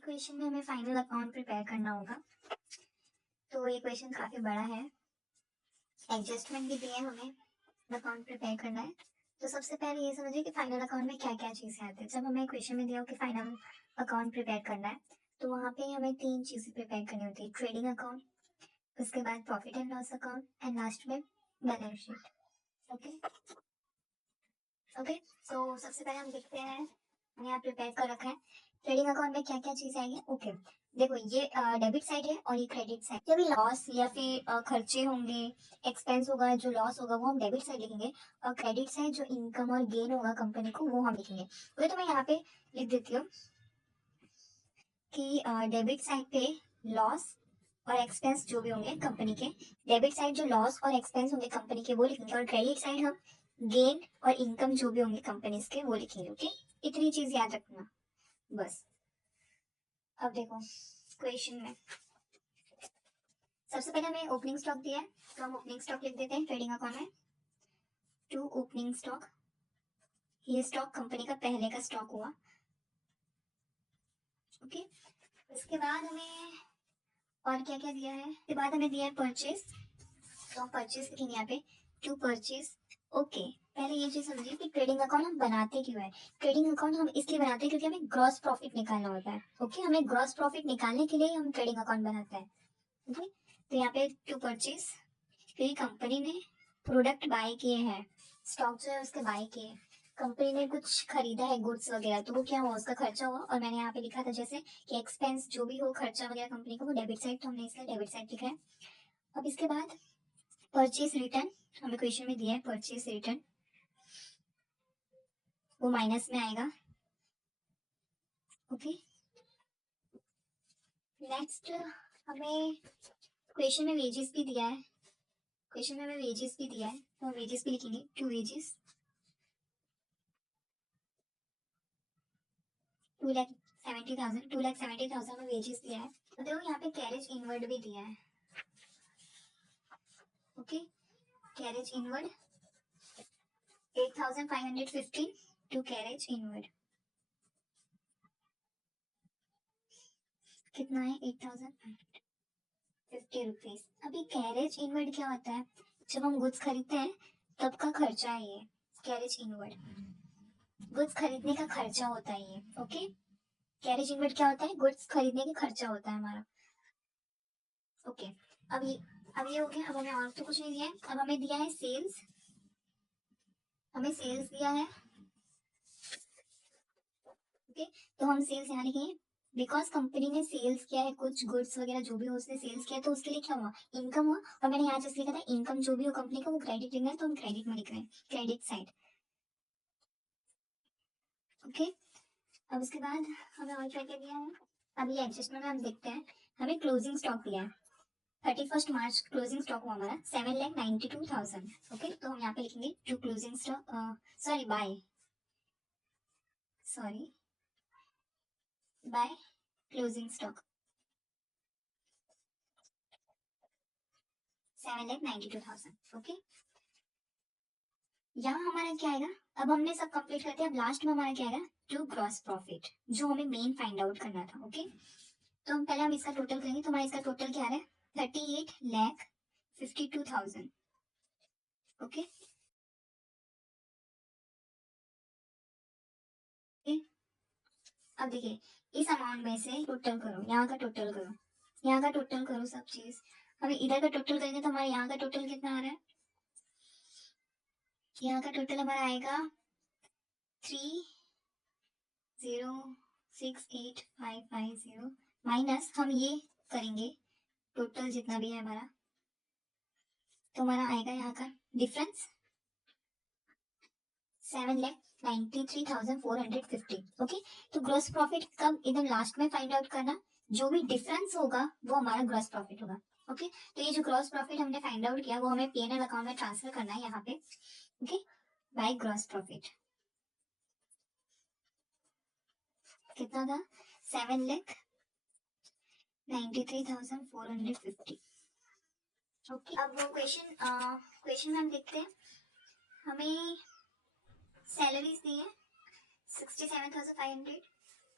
Question में हमें final account prepare करना होगा। तो ये क्वेश्चन काफी बड़ा है, एडजस्टमेंट भी दिए हमें, अकाउंट प्रिपेयर करना है। तो सबसे पहले ये समझिए कि फाइनल अकाउंट में क्या क्या चीजें आती है। जब हमें क्वेश्चन में दिया हो कि फाइनल अकाउंट प्रिपेयर करना है, तो वहाँ पे हमें 3 चीजें प्रिपेयर करनी होती है, ट्रेडिंग अकाउंट, उसके बाद profit and loss account and last में बैलेंस शीट। ओके ओके, तो सबसे पहले हम देखते हैं, मैंने यहाँ प्रिपेयर कर रखा है ट्रेडिंग अकाउंट में क्या क्या चीज आएगी। ओके, देखो ये डेबिट साइड है और ये क्रेडिट साइड। जब भी लॉस या फिर खर्चे होंगे, एक्सपेंस होगा, जो लॉस होगा वो हम डेबिट साइड लिखेंगे, और क्रेडिट साइड जो इनकम और गेन होगा कंपनी को वो हम लिखेंगे। तो मैं यहाँ पे लिख देती हूँ कि डेबिट साइड पे लॉस और एक्सपेंस जो भी होंगे कंपनी के, डेबिट साइड जो लॉस और एक्सपेंस होंगे कंपनी के वो लिखेंगे, और क्रेडिट साइड हम गेन और इनकम जो भी होंगे कंपनीज के वो लिखेंगे। ओके, इतनी चीज याद रखना बस। अब देखो क्वेश्चन में सबसे पहले हमें ओपनिंग स्टॉक दिया है, तो हम ओपनिंग स्टॉक लिख देते हैं ट्रेडिंग अकाउंट में, टू ओपनिंग स्टॉक। ये स्टॉक कंपनी का पहले का स्टॉक हुआ। ओके, उसके बाद हमें और क्या क्या दिया है, उसके बाद हमें दिया है परचेज, तो हम परचेज लिखेंगे यहाँ पे, टू परचेज। ओके, पहले ये चीज समझिए कि ट्रेडिंग अकाउंट हम बनाते क्यों है। ट्रेडिंग अकाउंट हम इसलिए बनाते हैं क्योंकि हमें ग्रॉस प्रॉफिट निकालना होता है। ओके, हमें ग्रॉस प्रॉफिट निकालने के लिए हम ट्रेडिंग अकाउंट बनाते हैं। ओके, तो यहाँ पे टू परचेज, क्योंकि कंपनी ने प्रोडक्ट बाय किए हैं, स्टॉक जो है उसके बाय किए, कंपनी ने कुछ खरीदा है गुड्स वगैरह, तो वो क्या हुआ, उसका खर्चा हुआ। और मैंने यहाँ पे लिखा था जैसे कि एक्सपेंस जो भी हो, खर्चा वगैरह कंपनी का, वो डेबिट साइड, तो हमने इसका डेबिट साइड लिखा है। अब इसके बाद परचेज रिटर्न, हमें क्वेश्चन में दिया है परचेज रिटर्न, वो माइनस में आएगा। ओके, नेक्स्ट हमें क्वेश्चन में वेजेस भी दिया है, क्वेश्चन में हमें वेजेस भी दिया है, तो हम वेजेस भी लिखेंगे, टू वेजेस, 2,70,000 में वेजेस दिया है। तो देखो यहाँ पे कैरेज इनवर्ड भी दिया है। Okay, carriage inward 8,515 to carriage inward कितना है, 8,550 रुपीज। अभी कैरेज इनवर्ड क्या होता है, जब हम गुड्स खरीदते हैं तब का खर्चा है ये कैरेज इनवर्ड, गुड्स खरीदने का खर्चा होता है ये। ओके, कैरेज इनवर्ड क्या होता है, गुड्स खरीदने का खर्चा होता है हमारा। ओके, अब ये हो गया। अब हमें और तो कुछ नहीं दिया है, अब हमें दिया है सेल्स, हमें सेल्स दिया है। ओके, तो हम सेल्स यहाँ लिखेंगे, बिकॉज कंपनी ने सेल्स किया है, कुछ गुड्स वगैरह जो भी हो उसने सेल्स किया है, तो उसके लिए क्या हुआ, इनकम हुआ। और मैंने यहाँ जैसे लिखा था इनकम जो भी हो कंपनी का वो क्रेडिट लिखना है, तो हम क्रेडिट में लिख रहे हैं, क्रेडिट साइड। ओके, अब उसके बाद हमें और क्या क्या दिया है, अभी एडजस्टमेंट में हम देखते हैं, हमें क्लोजिंग स्टॉक दिया है, 31 मार्च क्लोजिंग स्टॉक हुआ हमारा 7,92,000। ओके, तो हम यहाँ पे लिखेंगे to closing stock, sorry by closing stock 7,92,000। Okay, यहाँ हमारा क्या आएगा, अब हमने सब कंप्लीट कर दिया। अब लास्ट में हमारा क्या आएगा, टू ग्रॉस प्रॉफिट, जो हमें मेन फाइंड आउट करना था। ओके, तो हम पहले हम इसका टोटल करेंगे, तो हमारा इसका टोटल क्या आ रहा है, 38,52,000। ओके, अब देखिए इस अमाउंट में से टोटल करो, यहाँ का टोटल करो, यहाँ का टोटल करो सब चीज। हमें इधर का टोटल करेंगे तो हमारे यहाँ का टोटल कितना आ रहा है, यहाँ का टोटल हमारा आएगा 3,068,550 माइनस हम ये करेंगे टोटल जितना भी है हमारा, तो हमारा आएगा यहाँ का डिफरेंस 7,93,450। ओके, तो ग्रॉस प्रॉफिट कब, एकदम लास्ट में फाइंड आउट करना, जो भी डिफरेंस होगा वो हमारा ग्रॉस प्रॉफिट होगा। ओके, तो ये जो ग्रॉस प्रॉफिट हमने फाइंड आउट किया वो हमें पीएनएल अकाउंट में ट्रांसफर करना है यहाँ पे। ओके, बाय ग्रॉस प्रॉफिट कितना था, 7,93,450। ओके, अब वो क्वेश्चन हम देखते हैं, हमें सैलरीज दी है 67,500।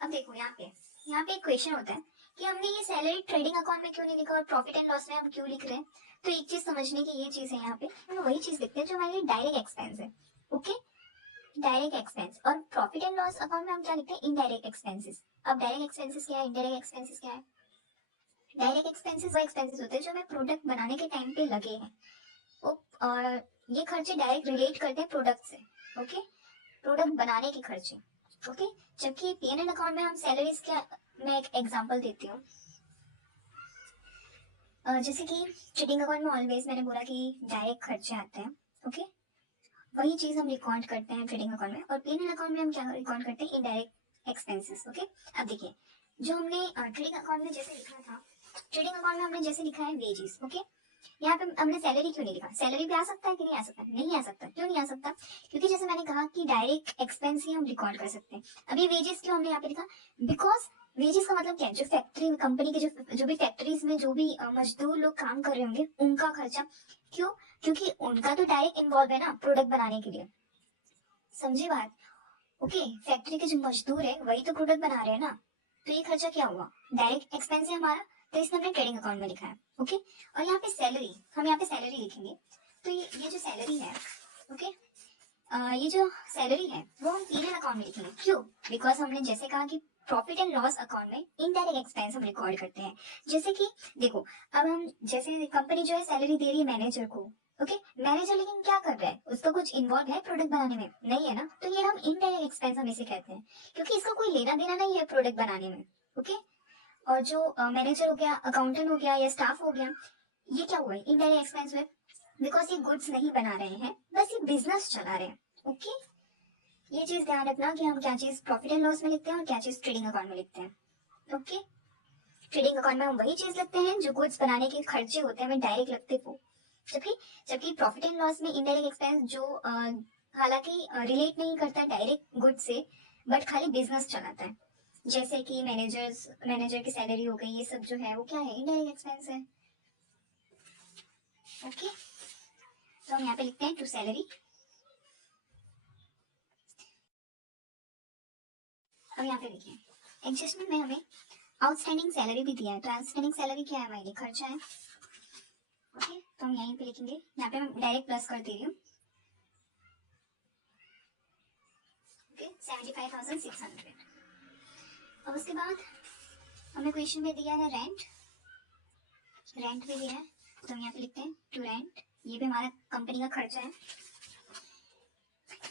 अब देखो यहाँ पे यहाँ पे एक क्वेश्चन होता है कि हमने ये सैलरी ट्रेडिंग अकाउंट में क्यों नहीं लिखा और प्रॉफिट एंड लॉस में हम क्यों लिख रहे हैं। तो एक चीज समझने की ये चीज है, यहाँ पे हम वही चीज लिखते हैं जो हमारे लिए डायरेक्ट एक्सपेंस है। Okay, direct expense. और प्रॉफिट एंड लॉस अकाउंट में हम क्या लिखते हैं, इनडायरेक्ट एक्सपेंसेस। अब डायरेक्ट एक्सपेंसेस क्या है, इनडायरेक्ट एक्सपेंसेस क्या है। डायरेक्ट एक्सपेंसेस वो एक्सपेंसेस होते हैं जो हमें प्रोडक्ट बनाने के टाइम पे लगे हैं। और ये खर्चे डायरेक्ट रिलेट करते हैं प्रोडक्ट से। ओके, प्रोडक्ट बनाने के खर्चे। ओके, जबकि पीएनएल अकाउंट में हम सैलरीज का, मैं एक एग्जांपल देती हूँ। जैसे कि ट्रेडिंग अकाउंट में ऑलवेज मैंने बोला कि डायरेक्ट खर्चे आते हैं। ओके, वही चीज हम रिकॉर्ड करते हैं ट्रेडिंग अकाउंट में, और पीएनएल अकाउंट में हम क्या रिकॉर्ड करते हैं, इनडायरेक्ट एक्सपेंसेस। ओके, अब देखिए, जो हमने ट्रेडिंग अकाउंट में जैसे लिखा था, ट्रेडिंग अकाउंट में हमने जैसे लिखा है वेजेस। ओके, यहाँ पे हमने सैलरी क्यों नहीं लिखा, सैलरी भी आ सकता है कि नहीं आ सकता, नहीं आ सकता। क्यों नहीं आ सकता, क्योंकि जैसे मैंने कहा कि डायरेक्ट एक्सपेंस ही हम रिकॉर्ड कर सकते हैं। अभी वेजेस क्यों हमने यहाँ पे लिखा, बिकॉज वेजेस का मतलब क्या है, जो फैक्ट्री कंपनी के जो भी फैक्ट्रीज में जो भी मजदूर लोग काम कर रहे होंगे उनका खर्चा। क्यों, क्योंकि उनका तो डायरेक्ट इन्वॉल्व है ना प्रोडक्ट बनाने के लिए। समझी बात। ओके, फैक्ट्री के जो मजदूर है वही तो प्रोडक्ट बना रहे हैं ना, तो ये खर्चा क्या हुआ, डायरेक्ट एक्सपेंस है हमारा, तो इसने हमने ट्रेडिंग अकाउंट में लिखा है। ओके, और यहाँ पे सैलरी, हम यहाँ पे सैलरी लिखेंगे। तो ये जो सैलरी है, ओके, ये जो सैलरी है वो हम पीएनएल अकाउंट में लिखेंगे। क्यों, बिकॉज हमने जैसे कहा कि प्रॉफिट एंड लॉस अकाउंट में इनडायरेक्ट एक्सपेंस हम रिकॉर्ड करते हैं। जैसे कि देखो, अब हम जैसे कंपनी जो है सैलरी दे रही है मैनेजर को। ओके, मैनेजर लेकिन क्या कर रहा है, उसका कुछ इन्वॉल्व है प्रोडक्ट बनाने में, नहीं है ना, तो ये हम इनडायरेक्ट एक्सपेंस हम इसे कहते हैं, क्योंकि इसका कोई लेना देना नहीं है प्रोडक्ट बनाने में। ओके, और जो मैनेजर हो गया, अकाउंटेंट हो गया या स्टाफ हो गया, ये क्या हुआ, इनडायरेक्ट एक्सपेंस हुए, बिकॉज ये गुड्स नहीं बना रहे हैं, बस ये बिजनेस चला रहे हैं। ओके, ये चीज ध्यान रखना कि हम क्या चीज प्रॉफिट एंड लॉस में लिखते हैं और क्या चीज ट्रेडिंग अकाउंट में लिखते हैं। ओके, ट्रेडिंग अकाउंट में हम वही चीज लिखते हैं जो गुड्स बनाने के खर्चे होते हैं हमें डायरेक्ट लगते वो, जबकि जबकि प्रॉफिट एंड लॉस में इनडायरेक्ट एक्सपेंस जो हालांकि रिलेट नहीं करता डायरेक्ट गुड से, बट खाली बिजनेस चलाता है। जैसे कि मैनेजर की सैलरी हो गई, ये सब जो है वो क्या है, इनडायरेक्ट एक्सपेंस है। ओके, तो हम यहाँ पे लिखते हैं टू सैलरी। अब यहाँ पे देखिए, एडजस्टमेंट में हमें आउटस्टैंडिंग सैलरी भी दिया है, तो आउटस्टैंडिंग सैलरी क्या है, हमारे लिए खर्चा है। ओके, तो हम यहीं पे लिखेंगे, यहाँ पे मैं डायरेक्ट प्लस कर दे रही हूँ। ओके, 75,600। अब उसके बाद हमें क्वेश्चन में दिया है रेंट, रेंट भी दिया है, तो हम यहाँ पे लिखते हैं टू रेंट, ये भी हमारा कंपनी का खर्चा है।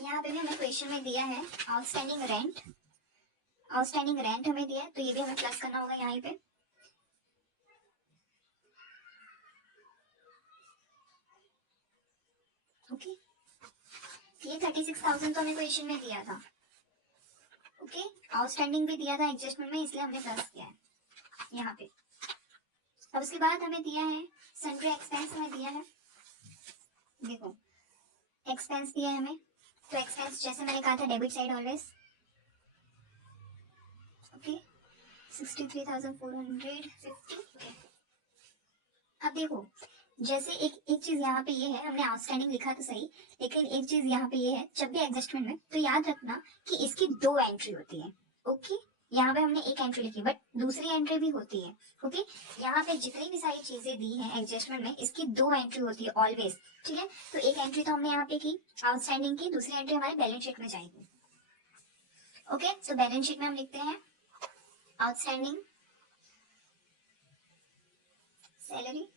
यहाँ पे भी हमें क्वेश्चन में दिया है आउटस्टैंडिंग रेंट, आउटस्टैंडिंग रेंट हमें दिया है, तो ये भी हमें प्लस करना होगा यहाँ पे। ओके, ये 36,000 तो हमें क्वेश्चन में दिया था। ओके, आउटस्टैंडिंग भी दिया था एडजस्टमेंट में, इसलिए हमने प्लस किया है यहाँ पे। अब उसके बाद हमें दिया है सन्ड्री एक्सपेंस, हमें दिया है, देखो एक्सपेंस दिया है हमें, तो एक्सपेंस जैसे मैंने कहा था डेबिट साइड ऑलवेज। ओके, 63,450। अब देखो, जैसे एक चीज यहाँ पे ये है, हमने आउटस्टैंडिंग लिखा तो सही, लेकिन एक चीज यहाँ पे ये है, जब भी एडजस्टमेंट में तो याद रखना कि इसकी दो एंट्री होती है। ओके, यहाँ पे हमने एक एंट्री लिखी, बट दूसरी एंट्री भी होती है। ओके, यहाँ पे जितनी भी सारी चीजें दी हैं एडजस्टमेंट में, इसकी दो एंट्री होती है ऑलवेज। ठीक है, तो एक एंट्री तो हमने यहाँ पे की आउटस्टैंडिंग की, दूसरी एंट्री हमारे बैलेंस शीट में जाएगी। ओके, तो बैलेंस शीट में हम लिखते हैं outstanding salary,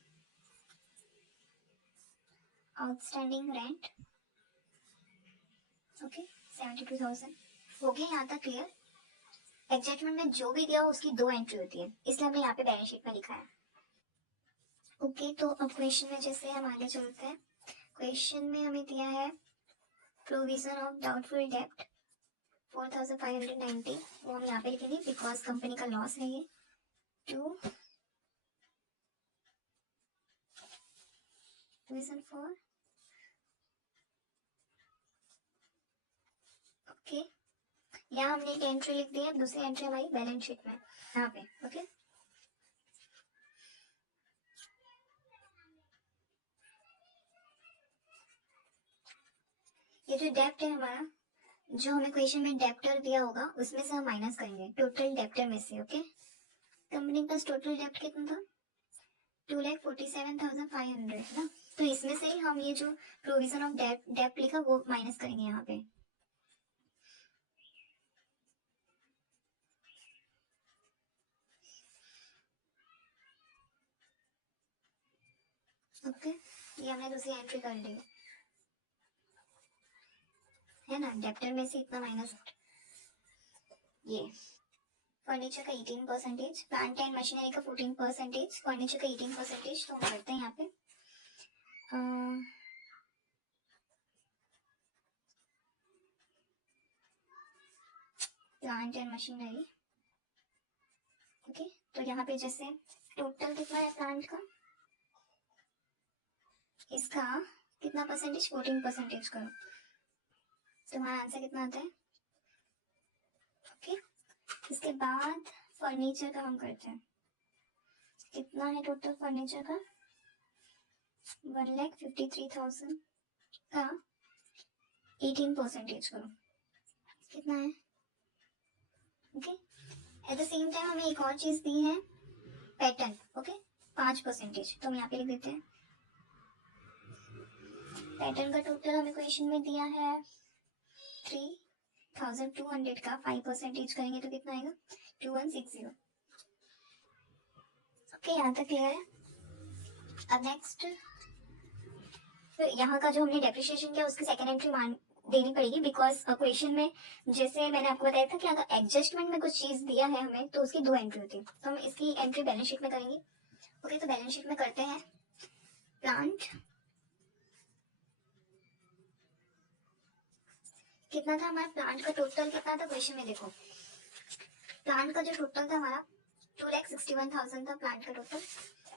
outstanding rent. Okay, 72,000 हो गया यहाँ तक क्लियर। एडजस्टमेंट में जो भी दिया हो उसकी दो एंट्री होती है, इसलिए हमने यहाँ पे बैलेंस शीट में लिखा है। ओके, तो अब क्वेश्चन में जैसे हम आगे चलते हैं, क्वेश्चन में हमें दिया है प्रोविजन ऑफ डाउटफुल डेब्ट 4,590, वो हम यहाँ पे लिखेंगे बिकॉज कंपनी का लॉस है ये। टू प्रोविजन फॉर, ओके, यहाँ हमने एक एंट्री लिख दी है, दूसरी एंट्री हमारी बैलेंस शीट में यहाँ पे। ओके, ये जो डेब्ट है हमारा जो हमें क्वेश्चन में डेप्टर दिया होगा उसमें से हम माइनस करेंगे टोटल डेप्टर में से। ओके, कंपनी के पास टोटल डेप्ट कितना था, 2,47,500 ना, तो इसमें से ही हम ये जो प्रोविजन ऑफ डेप्ट लिखा वो माइनस करेंगे यहाँ पे। ओके, ये हमने दूसरी एंट्री कर ली है ना, डेप्टर में से इतना माइनस। ये फर्नीचर का 18%, प्लांट एंड मशीनरी का 14%, फर्नीचर का 18%, तो हम करते हैं यहाँ पे प्लांट एंड मशीनरी। ओके, तो यहाँ पे जैसे टोटल कितना है प्लांट का, इसका कितना परसेंटेज, 14% करो, तो हमारा आंसर कितना आता है। ओके, इसके बाद फर्नीचर का हम करते हैं, कितना है टोटल फर्नीचर का, 1,53,000 का 18% करो, कितना है। Okay, at the same time हमें एक और चीज दी है पैटर्न। ओके, 5%, तो हम यहाँ पे लिख देते हैं पैटर्न का टोटल हमें क्वेश्चन में दिया है 3,200 का 5% करेंगे तो कितना आएगा, 2,160। ओके, यहाँ तक क्लियर है। अब नेक्स्ट, फिर यहाँ का जो हमने डेप्रिसिएशन किया उसकी सेकंड एंट्री मान देनी पड़ेगी, बिकॉज क्वेश्चन में जैसे मैंने आपको बताया था कि अगर एडजस्टमेंट में कुछ चीज दिया है हमें तो उसकी 2 एंट्री होती है, तो हम इसकी एंट्री बैलेंस शीट में करेंगे। ओके, तो बैलेंस शीट में करते हैं प्लांट, कितना था हमारा प्लांट का टोटल, कितना था क्वेश्चन में देखो, प्लांट का जो टोटल था हमारा 2,61,000 था प्लांट का टोटल,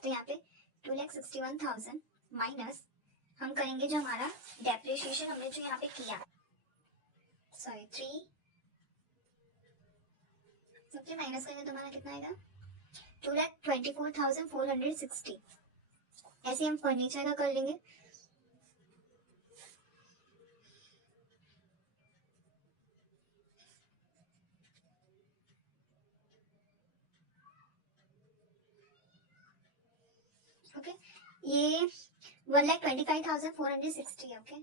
तो यहाँ पे 2,61,000 माइनस हम करेंगे जो हमारा डेप्रिसिएशन हमने जो यहाँ पे किया, सॉरी 3, सबसे माइनस करेंगे तो हमारा कितना आएगा, 2,24,460। ऐसे हम फर्नीचर का कर लेंगे, ओके, ये 1,25,460 है। ओके,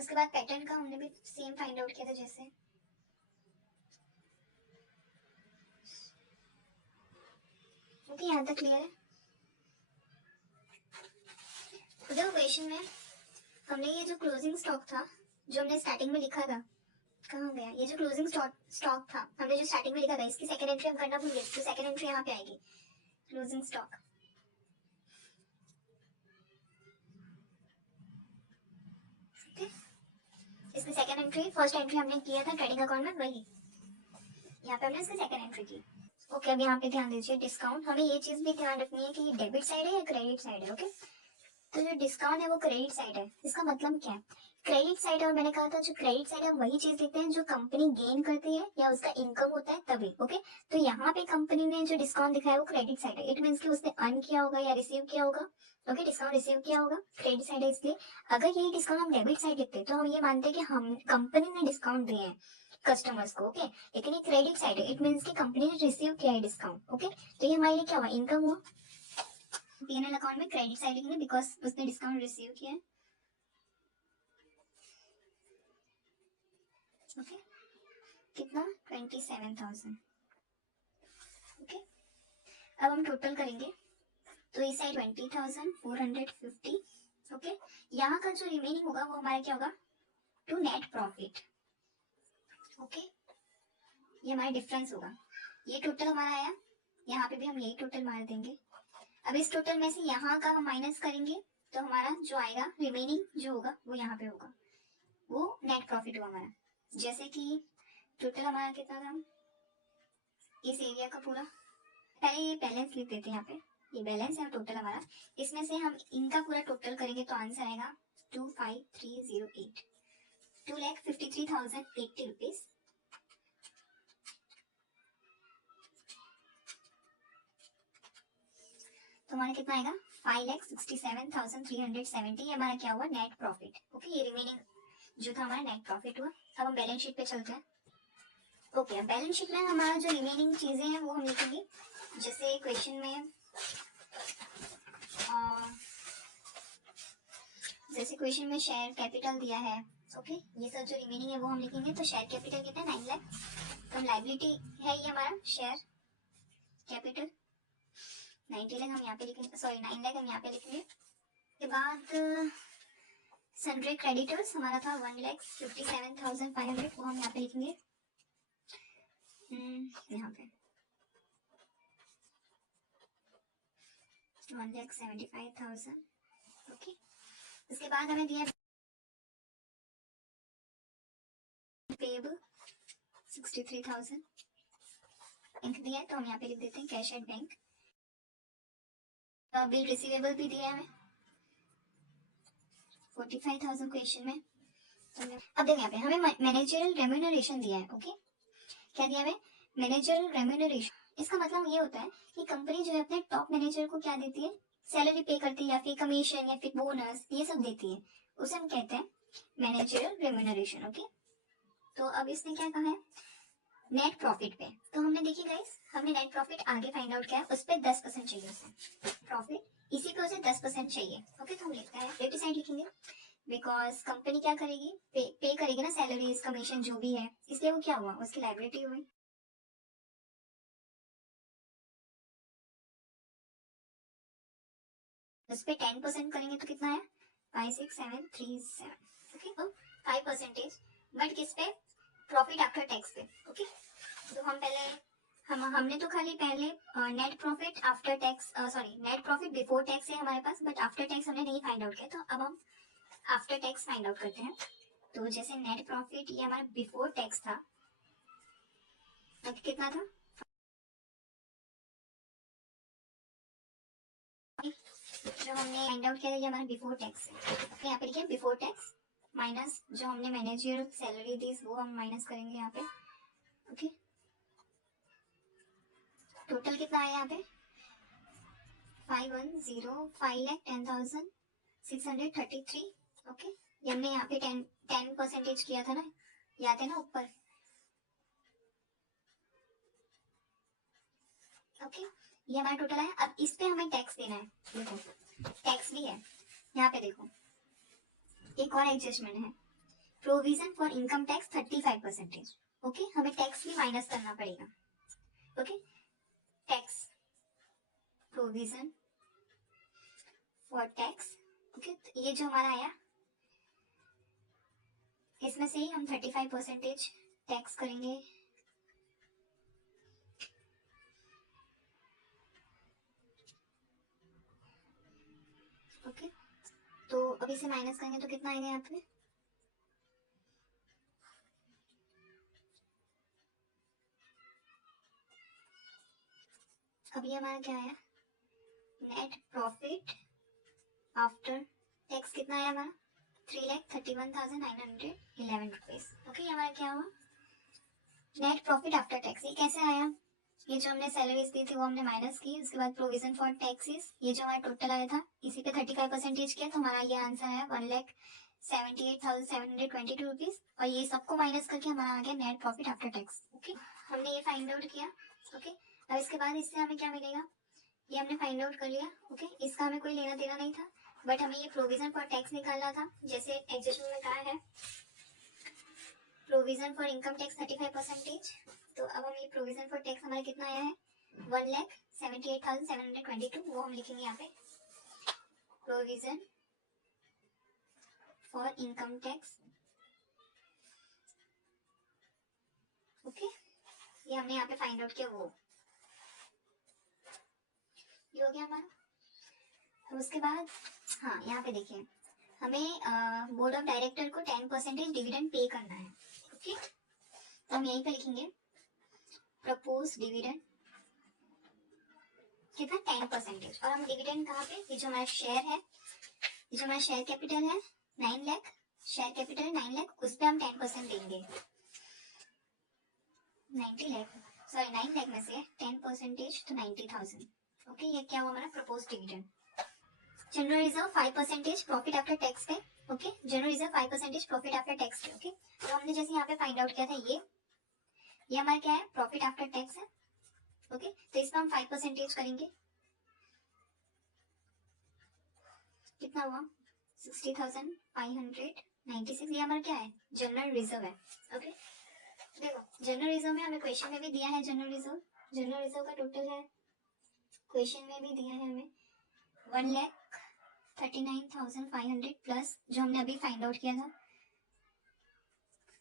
उसके बाद पैटर्न का हमने भी सेम फाइंड आउट किया था जैसे, ओके, यहाँ तक क्लियर है। तो क्वेश्चन में हमने ये जो क्लोजिंग स्टॉक था जो हमने स्टार्टिंग में लिखा था, कहाँ गया ये जो क्लोजिंग स्टॉक था हमने जो स्टार्टिंग में लिखा था, इसकी सेकंड एंट्री हम करना भूल गए, तो सेकंड एंट्री यहाँ पे आएगी क्लोजिंग स्टॉक। ओके, इसकी सेकंड एंट्री, फर्स्ट एंट्री हमने किया था ट्रेडिंग अकाउंट में, वही यहाँ पे हमने इसकी सेकंड एंट्री की। ओके, अब यहाँ पे ध्यान दीजिए डिस्काउंट, हमें ये चीज भी ध्यान रखनी है कि ये डेबिट साइड है या क्रेडिट साइड है। ओके, तो जो डिस्काउंट है वो क्रेडिट साइड है, इसका मतलब क्या है, क्रेडिट साइड है, और मैंने कहा था जो क्रेडिट साइड है वही चीज देखते हैं जो कंपनी गेन करती है या उसका इनकम होता है तभी। ओके, तो यहाँ पे कंपनी ने जो डिस्काउंट दिखाया है वो क्रेडिट साइड है, इट मीन्स कि उसने अर्न किया होगा या रिसीव किया होगा। ओके, डिस्काउंट रिसीव किया होगा, क्रेडिट साइड है इसलिए। अगर यही डिस्काउंट हम डेबिट साइड लिखते तो हम ये मानते हैं कि हम कंपनी ने डिस्काउंट दिए हैं कस्टमर्स को। ओके, लेकिन ये क्रेडिट साइड है, इट मीन्स कि कंपनी ने रिसीव किया है डिस्काउंट। ओके, तो ये हमारे लिए क्या हुआ, इनकम हुआ। पीएनएल अकाउंट में क्रेडिट साइड लिखेंगे बिकॉज उसने डिस्काउंट रिसीव किया है। ओके, कितना, 27,000। ओके, अब हम टोटल करेंगे तो इस साइड 20,450। ओके, यहाँ का जो रिमेनिंग होगा वो हमारा क्या होगा, टू नेट प्रॉफिट। ओके, ये हमारा डिफरेंस होगा, ये टोटल हमारा आया, यहाँ पे भी हम यही टोटल मार देंगे। अब इस टोटल में से यहाँ का हम माइनस करेंगे तो हमारा जो आएगा रिमेनिंग जो होगा वो यहाँ पे होगा, वो नेट प्रॉफिट हुआ हमारा। जैसे कि टोटल हमारा कितना था, इस एरिया का पूरा, पहले ये बैलेंस लिख देते हैं यहाँ पे, ये बैलेंस है टोटल हमारा, इसमें से हम इनका पूरा टोटल करेंगे तो आंसर आएगा 25308, 2,53,080 रुपीज। तो हमारा कितना आएगा, 5,67,370, हमारा क्या हुआ नेट प्रॉफिट। ओके, ये रिमेनिंग जो था हमारा नेट प्रॉफिट हुआ। अब हम बैलेंस शीट पे चलते हैं। ओके, अब बैलेंस शीट में हमारा जो रिमेनिंग चीजें हैं वो हम लिखेंगे। जैसे क्वेश्चन में शेयर कैपिटल दिया है, ओके, ये सब जो रिमेनिंग है वो हम लिखेंगे। तो शेयर कैपिटल कितना है, 9 लाख। तो लाइबिलिटी है ये हमारा शेयर कैपिटल 90 लाख हम यहाँ पे लिखेंगे, सॉरी 9 लाख हम यहाँ पे लिखेंगे। के बाद सन्ड्री क्रेडिटर्स हमारा था 1,57,500, वो हम यहाँ पे लिखेंगे यहाँ पे 1,75,000, ओके। इसके बाद हमें दिया पेबल 63,000 बैंक दिया है, तो हम यहाँ पे लिख देते हैं cash at bank. Bill receivable भी दिया है हमें 45,000 क्वेश्चन में। तो अब देखिए यहाँ पे हमें मैनेजरियल रेम्यूनरेशन दिया है, ओके। क्या दिया है, मैनेजरियल रेम्यूनरेशन। इसका मतलब ये होता है कि कंपनी जो है अपने टॉप मैनेजर को क्या देती है, सैलरी पे करती है या फिर कमीशन या फिर बोनस ये सब देती है, उसे हम कहते हैं मैनेजरियल रेम्यूनरेशन, ओके। तो अब इसने क्या कहा है, नेट प्रॉफिट पे। तो हमने देखिए गाइस, हमने नेट प्रॉफिट आगे फाइंड आउट किया है, उस पर 10% चाहिए उसे प्रॉफिट, इसी पे उसे 10% चाहिए, ओके। तो हम लिखते हैं डेबिट साइड लिखेंगे, बिकॉज कंपनी क्या करेगी, पे करेगी ना सैलरीज कमीशन जो भी है, इसलिए वो क्या हुआ, उसकी लाइबिलिटी हुई। उस पे 10% करेंगे तो कितना है 56737, ओके। तो 5%, बट किस पे, profit after tax pay, okay. तो हम पहले हमने तो खाली पहले net profit after tax, sorry net profit before tax है हमारे पास, बट आफ्टर टैक्स हमने नहीं फाइंड आउट किया। तो अब हम आफ्टर टैक्स फाइंड आउट करते हैं। तो जैसे नेट प्रॉफिट ये हमारा बिफोर टैक्स था, कितना था, जो हमने फाइंड आउट किया ये हमारा बिफोर टैक्स है। तो यहाँ पे लिखिए बिफोर टैक्स माइनस जो हमने मैनेजर सैलरी दी वो हम माइनस करेंगे यहाँ पे, ओके। टोटल कितना आया यहाँ पे 5,10,633, ओके। ये हमने यहाँ पे 10% किया था ना, याद है ना ऊपर, ओके। ये हमारा टोटल है। अब इस पे हमें टैक्स देना है, देखो टैक्स भी है यहाँ पे, देखो एक और एडजस्टमेंट है, provision for income tax 35%, okay. हमें टैक्स भी माइनस करना पड़ेगा, okay. Tax provision for tax, okay. तो ये जो हमारा आया इसमें से ही हम 35% टैक्स करेंगे, ओके। तो अब इसे माइनस करेंगे तो कितना आएगा यहाँ पे, अब ये हमारा क्या आया, नेट प्रॉफिट आफ्टर टैक्स कितना आया हमारा 3,31,911 रुपीज, ओके। ये हमारा क्या हुआ, नेट प्रॉफिट आफ्टर टैक्स। ये कैसे आया, ये जो हमने सैलरीज दी थी वो हमने माइनस की, उसके बाद प्रोविजन फॉर टैक्सेस ये जो हमारा टोटल आया था इसी पे 35% किया, तो हमारा ये आंसर आया 1,78,722 रुपीज। और ये सबको माइनस करके हमारा आ गया net profit after tax, okay. हमने ये फाइंड आउट किया, ओके। अब इसके बाद इससे हमें क्या मिलेगा, ये हमने फाइंड आउट कर लिया, ओके। इसका हमें कोई लेना देना नहीं था, बट हमें ये प्रोविजन फॉर टैक्स निकालना था, जैसे एडजस्टमेंट में कहा है प्रोविजन फॉर इनकम टैक्स 35%। तो अब हम ये प्रोविजन फॉर टैक्स हमारा कितना आया है 1,78,722, वो हम लिखेंगे यहाँ पे provision for income tax, okay. ये हमने यहाँ पे फाइंड आउट किया, वो ये हो गया हमारा। तो उसके बाद हाँ यहाँ पे देखिए हमें बोर्ड ऑफ डायरेक्टर को 10% डिविडेंड पे करना है, ओके। तो हम यहीं पे लिखेंगे प्रपोज डिविडेंड कितना 10%, और हम डिविडेंड कहाँ पे, ये जो हमारा शेयर है, ये जो हमारा शेयर कैपिटल है 9 लाख, शेयर कैपिटल 9 लाख, उस पर हम 10% देंगे 90 लाख, सॉरी 9 लाख में से 10% तो 90,000, ओके। ये क्या हुआ हमारा propose dividend. General reserve 5% profit after tax pay, okay, general reserve 5% profit after tax pay, okay. तो हमने जैसे यहाँ पे फाइंड आउट किया था ये हमारा क्या है, प्रॉफिट आफ्टर टैक्स है, ओके। तो इसमें हम 5% करेंगे, कितना हुआ 60,596, ये हमारा क्या है, जनरल रिजर्व है, ओके। देखो जनरल रिजर्व में हमें क्वेश्चन में भी दिया है, जनरल रिजर्व का टोटल है, क्वेश्चन में भी दिया है हमें 1,39,500 प्लस जो हमने अभी फाइंड आउट किया था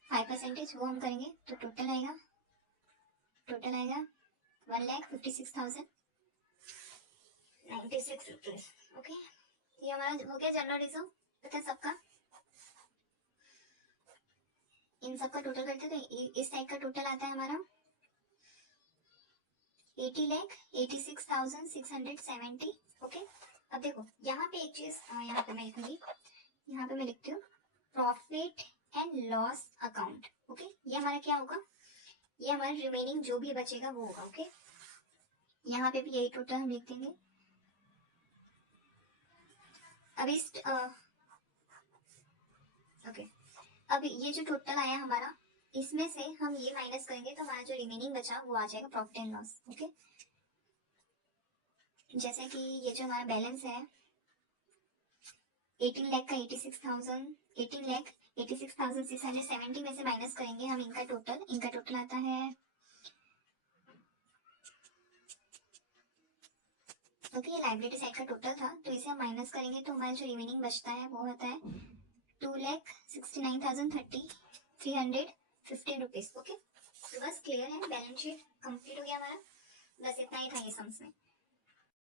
5%, वो हम करेंगे तो टोटल आएगा 1,56,096 रुपीज, ओके। ये हमारा हो गया जनरल रिजर्व, पता है सबका, इन सबका टोटल करते तो इस टाइप का टोटल आता है हमारा 80,86,670, ओके। अब देखो यहाँ पे एक चीज यहाँ पे मैं लिखूंगी, यहाँ पे मैं लिखती हूँ profit and loss account, okay. ये हमारा क्या होगा, ये हमारा रिमेनिंग जो भी बचेगा वो होगा, ओके। यहाँ पे भी यही टोटल हम लिख देंगे। अब इस ओके, अब ये जो टोटल आया हमारा, इसमें से हम ये माइनस करेंगे तो हमारा जो रिमेनिंग बचा वो आ जाएगा प्रॉफिट एंड लॉस, ओके। जैसे कि ये जो हमारा बैलेंस है 18 लाख का 86,670 में से माइनस करेंगे हम इनका टोटल आता है, ओके। ये लाइबिलिटी साइड का टोटल था तो इसे हम माइनस करेंगे तो हमारा जो रिमेनिंग बचता है वो होता है 2,69,350 रुपीज, ओके। तो बस क्लियर है, बैलेंस शीट कंप्लीट हो गया हमारा, बस इतना ही था ये सम्स में।